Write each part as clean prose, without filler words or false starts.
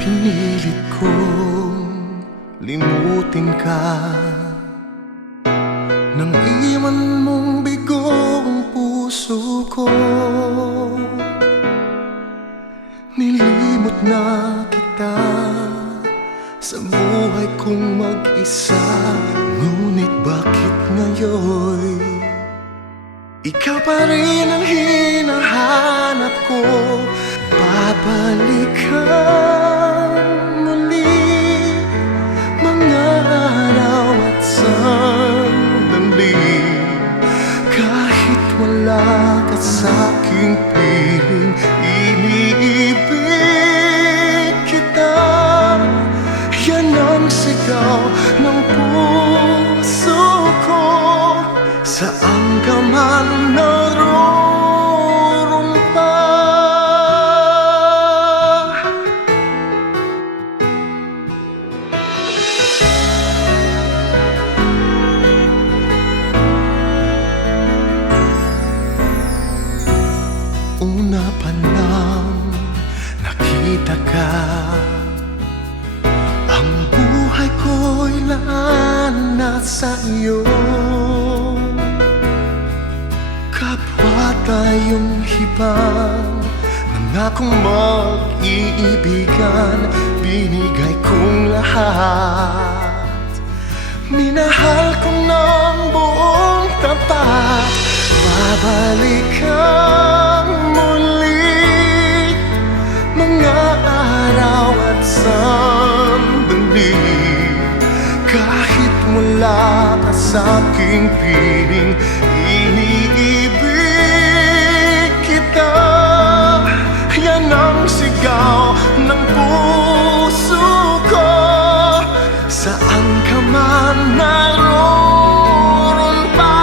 Pinilit kong limutin ka nang iwan mong bigo ang puso ko. Nilimot na kita sa buhay kong mag-isa. Ngunit bakit ngayon ikaw pa rin ang hinahanap ko? Babalik ka muli, mga araw at sandali. Kahit wala ka sa'king piling, iniibig kita. Yan ang sigaw ng puso ko. Saan ka man naroon pa. Una pa lang nakita ka, ang buhay ko'y laan na sa'yo. Kapwa tayong hibang, nangakong mag-iibigan. Binigay kong lahat, minahal ko ng buong tapat. Babalik kang muli, mga araw at sandali. Kahit wala ka sa'king piling, iniibig kita. Yan ang sigaw ng puso ko. Saan ka man naroon pa.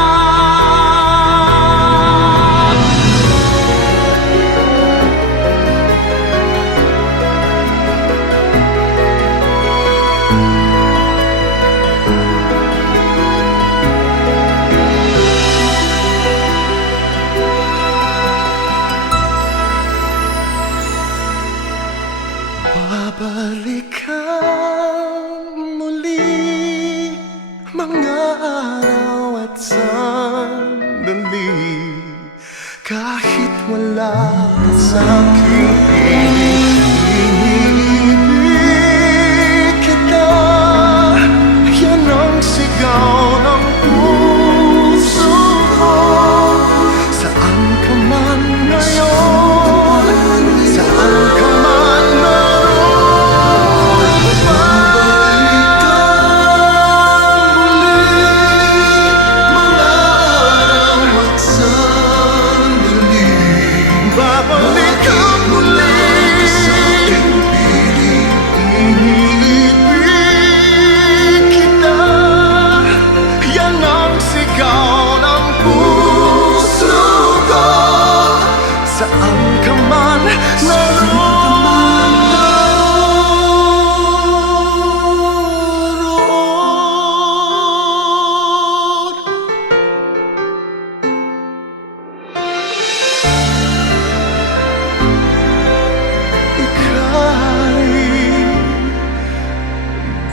Babalik kang muli, mga araw at sandali. Kahit wala ka sa'king piling, iniibig kita. Yan ang sigaw ng puso ko. Saan ka man ngayon, saan ka man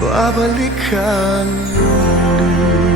babalik ka muli.